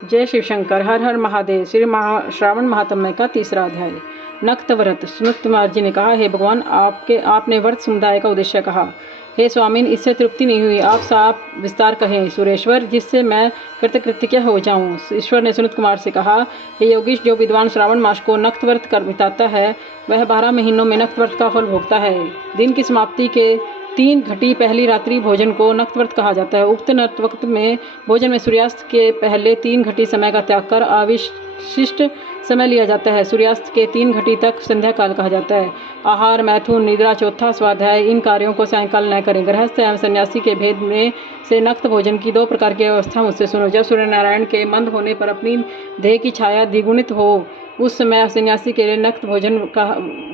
जय शिव शंकर। हर हर महादेव। श्रावण महात्म्य का तीसरा अध्याय। नक्त व्रत। सुनत कुमार जी ने कहा, हे भगवान, आपने व्रत समुदाय का उद्देश्य कहा। हे स्वामीन, इससे तृप्ति नहीं हुई, आप साफ विस्तार कहें सुरेश्वर, जिससे मैं कृतकृत्य हो जाऊं। ईश्वर ने सुनत कुमार से कहा, हे योगीश, जो विद्वान श्रावण मास को नक्त व्रत कर बिताता है वह 12 महीनों में नक्त व्रत का फल भोगता है। दिन की समाप्ति के 3 घटी पहली रात्रि भोजन को नक्तव्रत कहा जाता है। उक्त नक्तव्रत में भोजन में सूर्यास्त के पहले 3 घटी समय का त्याग कर अविशिष्ट समय लिया जाता है। सूर्यास्त के 3 घटी तक संध्या काल कहा जाता है। आहार, मैथुन, निद्रा, चौथा स्वाध्याय, इन कार्यों को सायंकाल न करें। गृहस्थ एवं सन्यासी के भेद में से नक्त भोजन की 2 प्रकार की व्यवस्था मुझसे सुनो। जब सूर्य नारायण के मंद होने पर अपनी देह की छाया द्विगुणित हो, उस समय सन्यासी के लिए नक्त भोजन का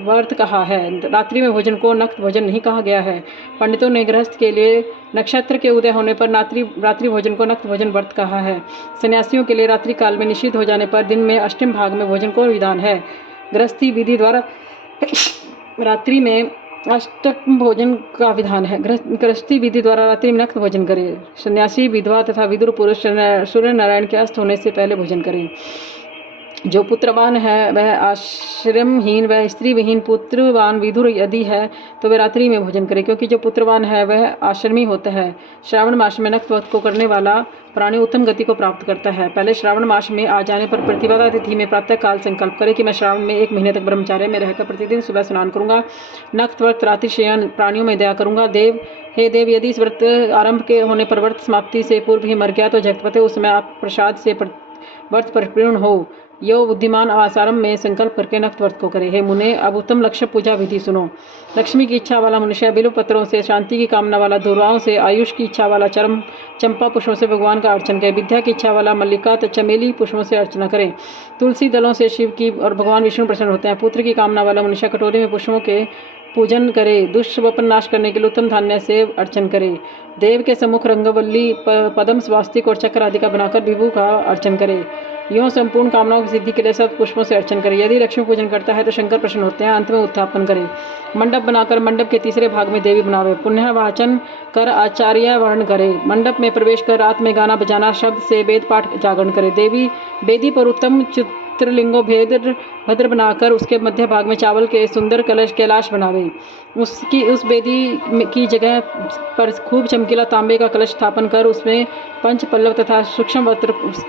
व्रत कहा है। रात्रि में भोजन को नक्त भोजन नहीं कहा गया है। पंडितों ने गृहस्थ के लिए नक्षत्र के उदय होने पर रात्रि भोजन को नक्त भोजन व्रत कहा है। सन्यासियों के लिए रात्रि काल में निषिद्ध हो जाने पर दिन में अष्टम भाग में भोजन को विधान है। गृहस्थी विधि द्वारा रात्रि में अष्टम भोजन का विधान है। गृहस्थी विधि द्वारा रात्रि में नक्त भोजन करें। सन्यासी, विधवा तथा विदुर पुरुष सूर्य नारायण के अस्त होने से पहले भोजन करें। जो पुत्रवान है वह आश्रमहीन व स्त्री विहीन पुत्रवान विधुर यदि है तो वह रात्रि में भोजन करे, क्योंकि जो पुत्रवान है वह आश्रमी होता है। श्रावण मास में नक्त व्रत को करने वाला प्राणी उत्तम गति को प्राप्त करता है। पहले श्रावण मास में आ जाने पर प्रतिपदा तिथि में प्रातः काल संकल्प करे कि मैं श्रावण में 1 महीने तक ब्रह्मचार्य में रहकर प्रतिदिन सुबह स्नान करूंगा, नक्त व्रत, रात्रि शयन, प्राणियों में दया करूंगा। हे देव, यदि इस व्रत आरंभ के होने पर व्रत समाप्ति से पूर्व ही मर गया तो जगतपते उस समय आप प्रसाद से व्रत परिपूर्ण हो। यो बुद्धिमान आसारम में संकल्प करके नक्त व्रत को करे। हे मुने, अब उत्तम लक्ष्य पूजा विधि सुनो। लक्ष्मी की इच्छा वाला मनुष्य बिल्व पत्रों से, शांति की कामना वाला दुर्वाओं से, आयुष की इच्छा वाला चंपा पुष्पों से भगवान का अर्चन करे। विद्या की इच्छा वाला मल्लिका चमेली पुष्पों से अर्चना करे। तुलसी दलों से शिव की और भगवान विष्णु प्रसन्न होते हैं। पुत्र की कामना वाला मनुष्य कटोरे में पुष्पों के पूजन करे। दुष्ट स्वप्न नाश करने के लिए उत्तम धान्य से अर्चन करे। देव के सम्मुख रंगवल्ली, पद्म, स्वास्तिक और चक्र आदि का बनाकर विभू का अर्चन करे। यूँ संपूर्ण कामनाओं की सिद्धि के लिए सब पुष्पों से अर्चन करे। यदि लक्ष्मी पूजन करता है तो शंकर प्रसन्न होते हैं। अंत में उत्थापन करे। मंडप बनाकर मंडप के तीसरे भाग में देवी बनावे। पुण्य वाचन कर आचार्य वर्ण करे। मंडप में प्रवेश कर रात में गाना बजाना, शब्द से वेद पाठ जागरण करे। देवी बेदी पर उत्तम चित्रलिंगो भद्र बनाकर उसके मध्य भाग में चावल के सुंदर कैलाश बनावे। उस बेदी की जगह पर खूब चमकीला तांबे का कलश स्थापन कर उसमें पंच पल्लव तथा सूक्ष्म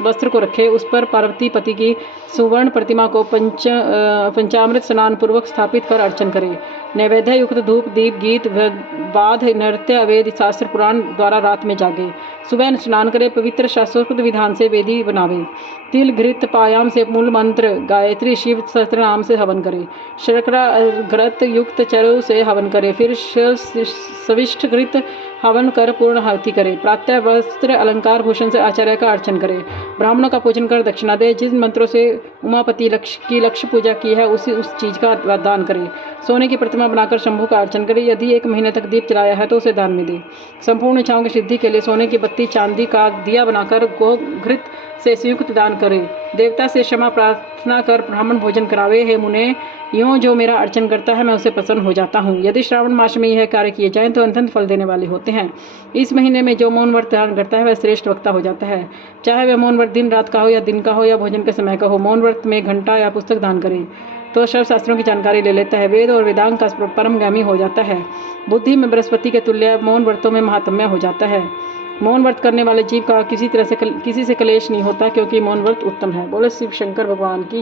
वस्त्र को रखे। उस पर पार्वती पति की सुवर्ण प्रतिमा को पंचामृत स्नान पूर्वक स्थापित कर अर्चन करे। नैवेद्य युक्त धूप, दीप, गीत, वाद, नृत्य, वेद, शास्त्र, पुराण द्वारा रात में जागे। सुबह स्नान करे। पवित्र शास्त्रोक्त विधान से वेदी बनावे। तिल, घृत, पायाम से मूल मंत्र, गायत्री, शिव सहस्त्र नाम से हवन करे। शर्करा घृत युक्त चरु से हवन करे। फिर सविष्ट घृत हवन कर पूर्ण आहुति करे। प्रातः वस्त्र, अलंकार, भूषण से आचार्य का अर्चन करे। ब्राह्मणों का पूजन कर दक्षिणा दे। जिस मंत्रों से उमापति की लक्ष्य पूजा की है उस चीज का दान करे। सोने की प्रतिमा बनाकर शंभु का अर्चन करे। यदि 1 महीने तक दीप जलाया है तो उसे दान में दे। संपूर्ण इच्छाओं की सिद्धि के लिए सोने की बत्ती, चांदी का दिया बनाकर घृत से संयुक्त दान करे। देवता से क्षमा प्रार्थना कर ब्राह्मण भोजन करावे। हे मुने, यूँ जो मेरा अर्चन करता है मैं उसे प्रसन्न हो जाता हूँ। यदि श्रावण मास में यह कार्य किए जाएं तो अत्यंत फल देने वाले होते हैं। इस महीने में जो मौन व्रत धारण करता है वह श्रेष्ठ वक्ता हो जाता है। चाहे वह मौन व्रत दिन रात का हो या दिन का हो या भोजन के समय का हो। मौन व्रत में घंटा या पुस्तक दान करे तो सर्व शास्त्रों की जानकारी ले लेता है। वेद और वेदांग का परमगामी हो जाता है। बुद्धि में बृहस्पति के तुल्य मौन व्रतों में महात्म्य हो जाता है। मौन व्रत करने वाले जीव का किसी से कलेश नहीं होता, क्योंकि मौन व्रत उत्तम है। बोले शिव शंकर भगवान की।